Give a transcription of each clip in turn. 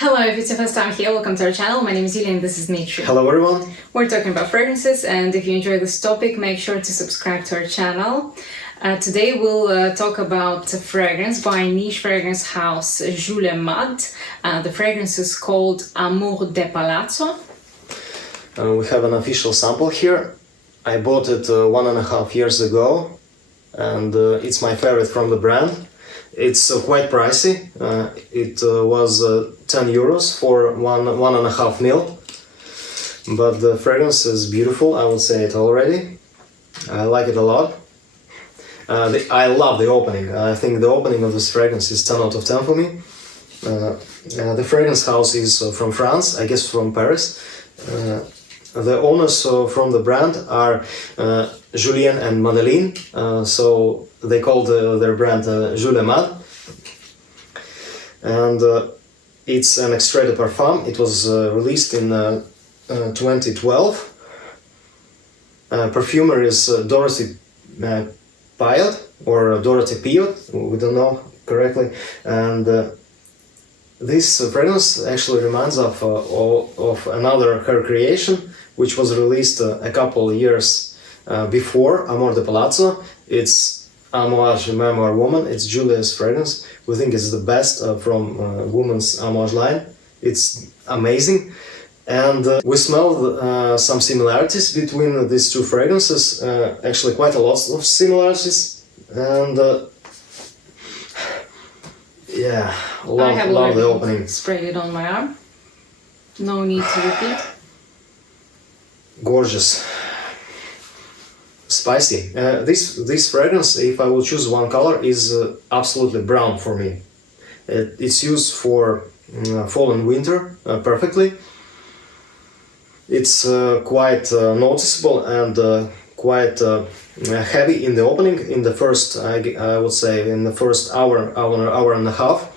Hello, if it's your first time here, welcome to our channel. My name is Yulia and this is Mitri. Hello everyone. We're talking about fragrances, and if you enjoy this topic, make sure to subscribe to our channel. Today we'll talk about a fragrance by niche fragrance house Juliscent. The fragrance is called Amour de Palazzo. We have an official sample here. I bought it 1.5 years ago, and it's my favorite from the brand. It's quite pricey. It was 10 euros for 1.5 ml. But the fragrance is beautiful, I would say it already. I like it a lot. I love the opening. I think the opening of this fragrance is 10 out of 10 for me. The fragrance house is from France, I guess from Paris. The owners from the brand are Julien and Madeleine, so they called their brand Juliscent. And it's an extrait de parfum. It was released in 2012. Perfumer is Dorothee Piot or Dorothee Piot, we don't know correctly. And this fragrance actually reminds of another her creation, which was released a couple years before Amour de Palazzo. It's Amouage Memoir Woman. It's Julia's fragrance. We think it's the best from woman's Amouage line. It's amazing. And we smell some similarities between these two fragrances, actually quite a lot of similarities. And yeah, love the opening. Sprayed it on my arm. No need to repeat. Gorgeous. Spicy. This fragrance, if I will choose one color, is absolutely brown for me. It's used for fall and winter perfectly. It's quite noticeable and quite heavy in the opening. In the first, I would say, in the first hour and a half,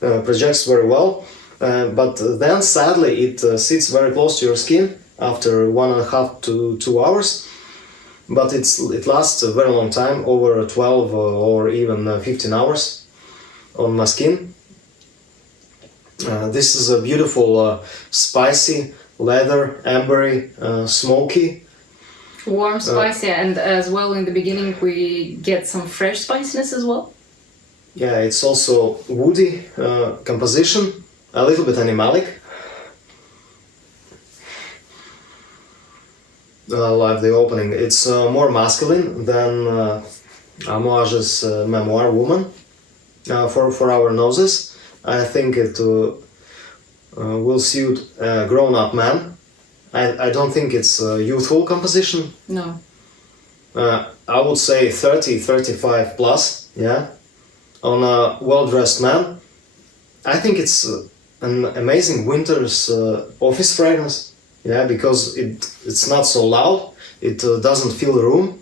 projects very well. But then, sadly, it sits very close to your skin after 1.5 to 2 hours. But it lasts a very long time, over 12 or even 15 hours on my skin. This is a beautiful, spicy, leather, ambery, smoky. Warm, spicy, and as well in the beginning we get some fresh spiciness as well. Yeah, it's also woody composition, a little bit animalic. I love the opening. It's more masculine than Amouage's Memoir Woman for our noses. I think it will suit a grown-up man. I don't think it's a youthful composition. No. I would say 30-35 plus, yeah. On a well-dressed man. I think it's an amazing winter's office fragrance. Yeah, because it's not so loud, it doesn't fill the room,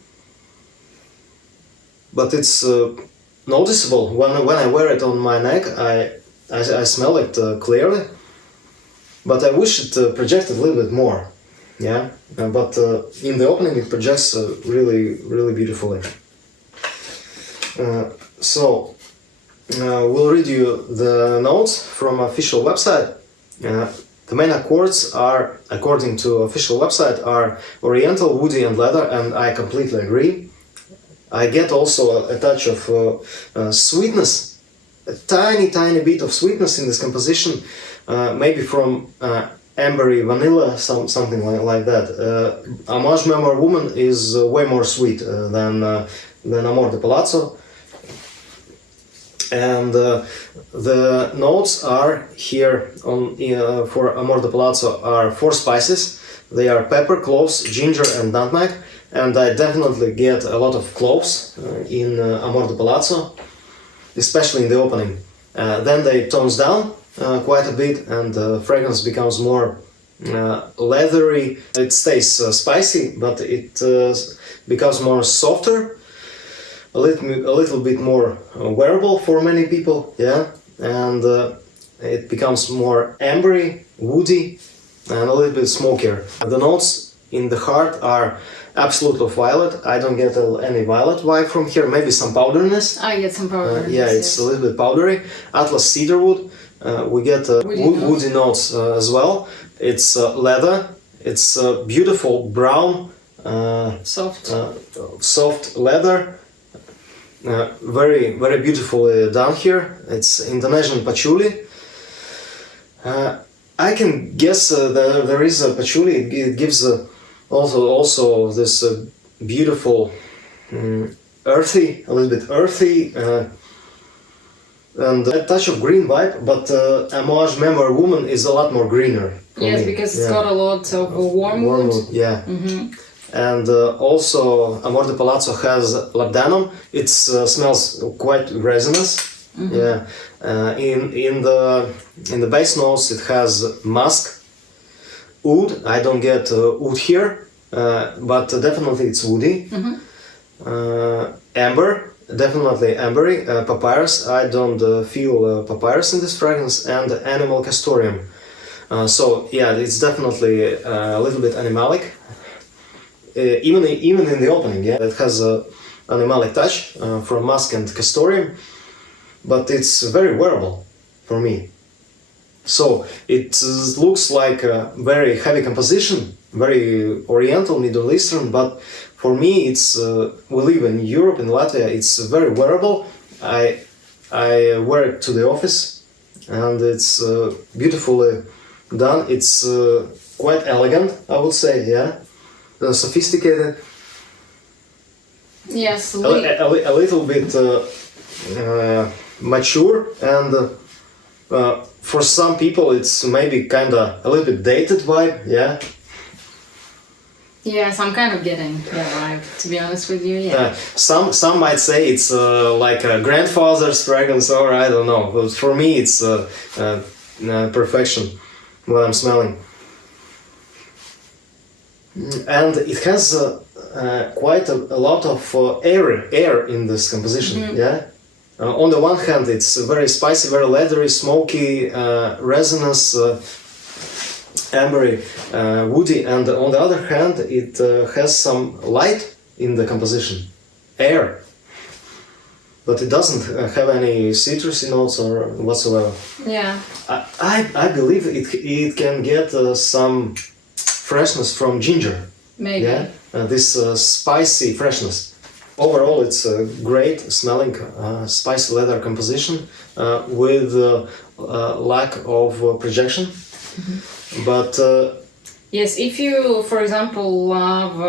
but it's noticeable. When I wear it on my neck, I smell it clearly, but I wish it projected a little bit more. Yeah, but in the opening it projects really beautifully. So we'll read you the notes from official website. The main accords are, according to official website, are oriental, woody and leather, and I completely agree. I get also a touch of sweetness, a tiny bit of sweetness in this composition, maybe from ambery vanilla, something like that. Amouage Memoir Woman is way more sweet than Amour de Palazzo. And the notes are here on for Amour de Palazzo are 4 spices. They are pepper, cloves, ginger and nutmeg, and I definitely get a lot of cloves in Amour de Palazzo, especially in the opening. Then they tones down quite a bit and the fragrance becomes more leathery. It stays spicy, but it becomes more softer. A little bit more wearable for many people, yeah, and it becomes more ambery, woody, and a little bit smokier. The notes in the heart are absolutely violet. I don't get any violet vibe from here. Maybe some powderiness. I get some powderiness. Yeah, it's a little bit powdery. Atlas cedarwood, we get woody notes as well. It's leather. It's beautiful brown, soft leather. Very beautifully done here. It's Indonesian patchouli. I can guess that there is a patchouli. It gives also this beautiful earthy, a little bit earthy, and a touch of green vibe. But Amouage Memoir Woman is a lot more greener. Yes, me. because it's got a lot of warm wood. Yeah. And also Amour de Palazzo has labdanum. It smells quite resinous. Yeah. In the base notes it has musk, oud. I don't get oud here, but definitely it's woody. Amber, definitely ambery. Papyrus. I don't feel papyrus in this fragrance, and animal castoreum. So yeah, it's definitely a little bit animalic. Even in the opening, yeah, it has a animalic touch from musk and castoreum, but it's very wearable for me. So it looks like a very heavy composition, very Oriental, Middle Eastern, but for me, it's we live in Europe, in Latvia. It's very wearable. I wear it to the office, and it's beautifully done. It's quite elegant, I would say. Yeah. Sophisticated. Yes, a little bit mature, and for some people it's maybe kind of a little bit dated vibe. Yeah. Yes, I'm kind of getting that vibe, to be honest with you. Yeah. Some might say it's like a grandfather's fragrance, or I don't know. But for me, it's perfection. What I'm smelling. And it has quite a lot of air in this composition. Yeah. On the one hand, it's very spicy, very leathery, smoky, resinous, ambery, woody, and on the other hand, it has some light in the composition, air. But it doesn't have any citrusy notes or whatsoever. Yeah. I believe it can get some freshness from ginger. Maybe. Yeah, this spicy freshness. Overall, it's a great smelling spicy leather composition with lack of projection. But yes, if you, for example, love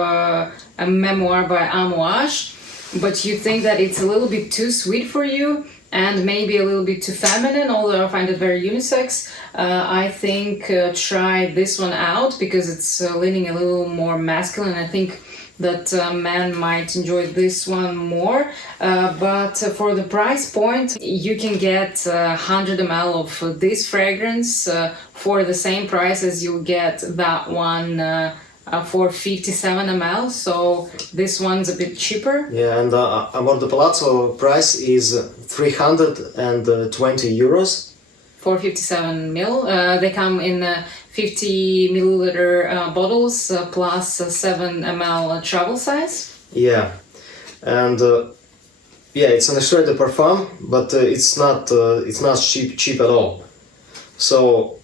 a memoir by Amouage, but you think that it's a little bit too sweet for you and maybe a little bit too feminine, although I find it very unisex, I think try this one out because it's leaning a little more masculine. I think that men might enjoy this one more, but for the price point you can get 100 ml of this fragrance for the same price as you get that one for 57 ml, so this one's a bit cheaper. Yeah, and Amour de Palazzo price is 320 euros. For 57 ml. They come in 50 milliliter bottles plus 7 ml travel size. Yeah, and yeah, it's an extrait de parfum, but it's not cheap at all. So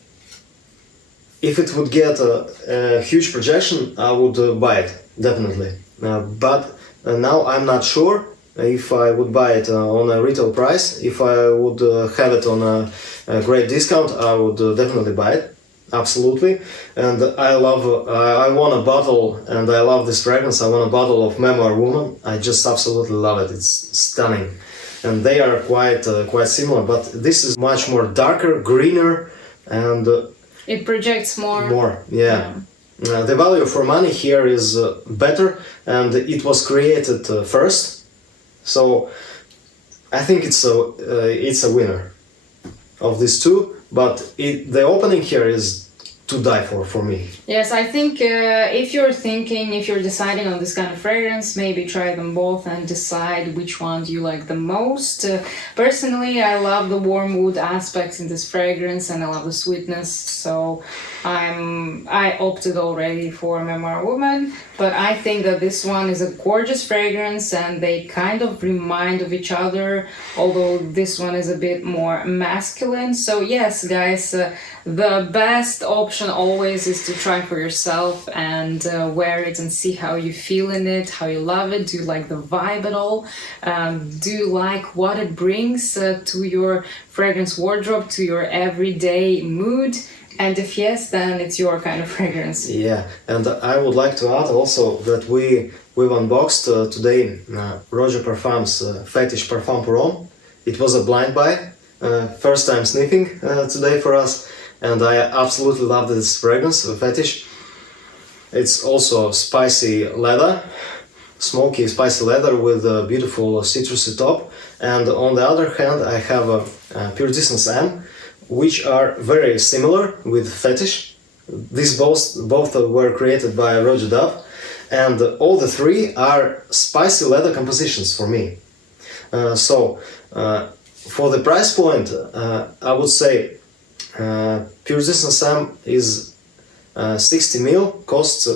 if it would get a huge projection, I would buy it definitely. But now I'm not sure if I would buy it on a retail price. If I would have it on a great discount, I would definitely buy it. Absolutely. And I want a bottle, and I love this fragrance. I want a bottle of Memoir Woman. I just absolutely love it. It's stunning. And they are quite similar, but this is much more darker, greener, and it projects more. Yeah. The value for money here is better, and it was created first. So I think it's a winner of these two, but the opening here is to die for me. Yes, I think if you're deciding on this kind of fragrance, maybe try them both and decide which one you like the most. Personally, I love the warm wood aspects in this fragrance and I love the sweetness, so I opted already for Memoir Woman, but I think that this one is a gorgeous fragrance and they kind of remind of each other, although this one is a bit more masculine. So yes, guys, the best option always is to try for yourself and wear it and see how you feel in it, how you love it. Do you like the vibe at all? Do you like what it brings to your fragrance wardrobe, to your everyday mood? And if yes, then it's your kind of fragrance. Yeah, and I would like to add also that we've unboxed today Roger Parfum's Fetish Parfum pour Homme. It was a blind buy, first time sniffing today for us, and I absolutely love this fragrance, Fetish. It's also spicy leather, smoky spicy leather with a beautiful citrusy top, and on the other hand I have a Juliscent M, which are very similar with Fetish. These both were created by Roger Dove, and all the three are spicy leather compositions for me. For the price point, I would say Juliscent M is 60 ml, costs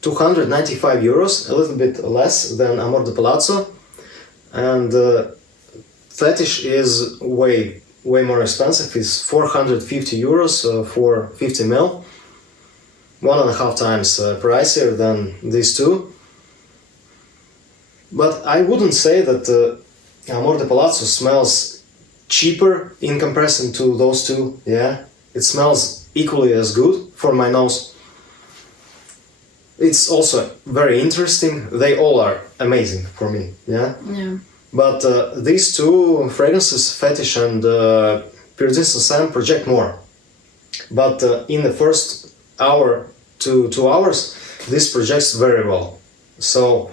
295 euros, a little bit less than Amour de Palazzo, and Fetish is way more expensive. It's 450 euros for 50 ml, 1.5 times pricier than these two. But I wouldn't say that Amour de Palazzo smells cheaper in comparison to those two. Yeah, it smells equally as good for my nose. It's also very interesting. They all are amazing for me. Yeah. But these two fragrances, Fetish and Juliscent M, project more. But in the first hour to 2 hours, this projects very well. So,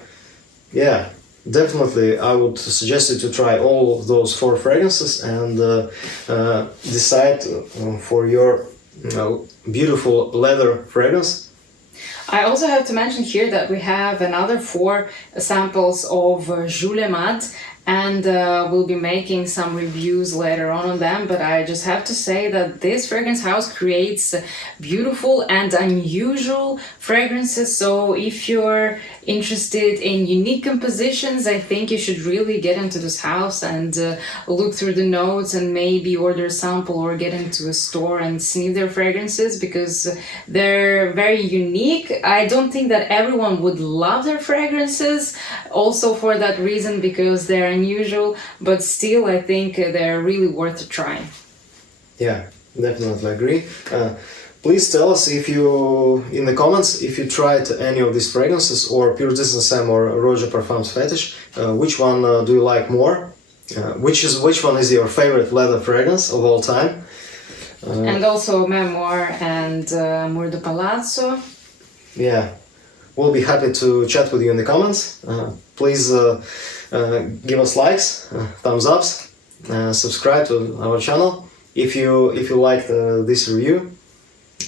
yeah, definitely I would suggest you to try all of those 4 fragrances and decide for your beautiful leather fragrance. I also have to mention here that we have another 4 samples of Juliscent, and we'll be making some reviews later on them, but I just have to say that this fragrance house creates beautiful and unusual fragrances, so if you're interested in unique compositions, I think you should really get into this house and look through the notes and maybe order a sample or get into a store and sniff their fragrances, because they're very unique. I don't think that everyone would love their fragrances, also for that reason, because they're unusual, but still I think they're really worth a try. Yeah, definitely agree. Please tell us if you, in the comments, if you tried any of these fragrances, or Juliscent M or Roger Parfum's Fetish. Which one do you like more? Which one is your favorite leather fragrance of all time? And also Memoir and Amour de Palazzo. Yeah, we'll be happy to chat with you in the comments. Please give us likes, thumbs ups, subscribe to our channel if you liked this review,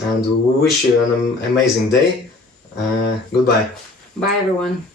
and we wish you an amazing day. Goodbye. Bye everyone.